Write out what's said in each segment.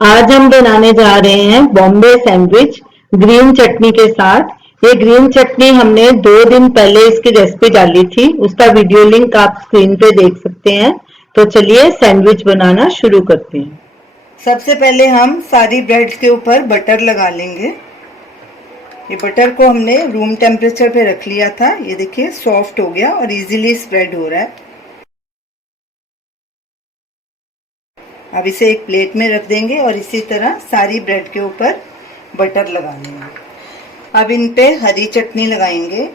आज हम बनाने जा रहे हैं बॉम्बे सैंडविच ग्रीन चटनी के साथ। ये ग्रीन चटनी हमने 2 दिन पहले इसकी रेसिपी डाली थी, उसका वीडियो लिंक आप स्क्रीन पे देख सकते हैं। तो चलिए सैंडविच बनाना शुरू करते हैं। सबसे पहले हम सारी ब्रेड्स के ऊपर बटर लगा लेंगे। ये बटर को हमने रूम टेम्परेचर पे रख लिया था। ये देखिए सॉफ्ट हो गया और इजीली स्प्रेड हो रहा है। अब इसे एक प्लेट में रख देंगे और इसी तरह सारी ब्रेड के ऊपर बटर लगा लेंगे। अब इन पे हरी चटनी लगाएंगे।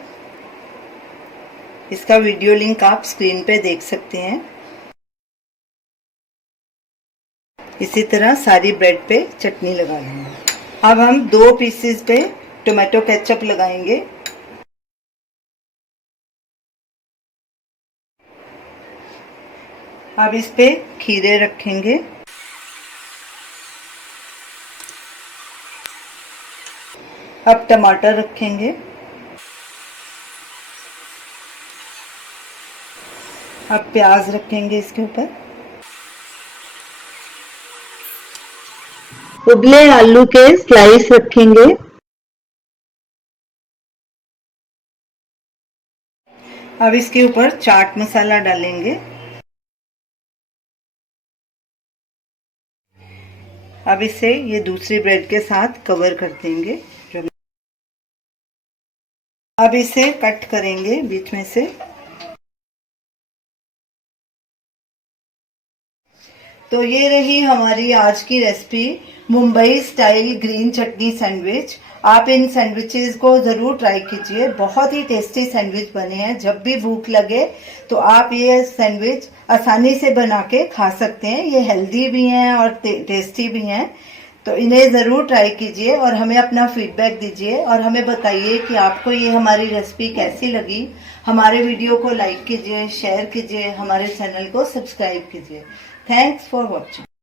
इसका वीडियो लिंक आप स्क्रीन पे देख सकते हैं। इसी तरह सारी ब्रेड पे चटनी लगा लेंगे। अब हम 2 पीसेस पे टोमेटो केचप लगाएंगे। अब इस पे खीरे रखेंगे। अब टमाटर रखेंगे। अब प्याज रखेंगे इसके ऊपर। उबले आलू के स्लाइस रखेंगे। अब इसके ऊपर चाट मसाला डालेंगे। अब इसे ये दूसरी ब्रेड के साथ कवर कर देंगे। अब इसे कट करेंगे बीच में से। तो ये रही हमारी आज की रेसिपी, मुंबई स्टाइल ग्रीन चटनी सैंडविच। आप इन सैंडविचेस को ज़रूर ट्राई कीजिए, बहुत ही टेस्टी सैंडविच बने हैं। जब भी भूख लगे तो आप ये सैंडविच आसानी से बना के खा सकते हैं। ये हेल्दी भी हैं और टेस्टी भी हैं। तो इन्हें ज़रूर ट्राई कीजिए और हमें अपना फीडबैक दीजिए और हमें बताइए कि आपको ये हमारी रेसिपी कैसी लगी। हमारे वीडियो को लाइक कीजिए, शेयर कीजिए, हमारे चैनल को सब्सक्राइब कीजिए। Thanks for watching.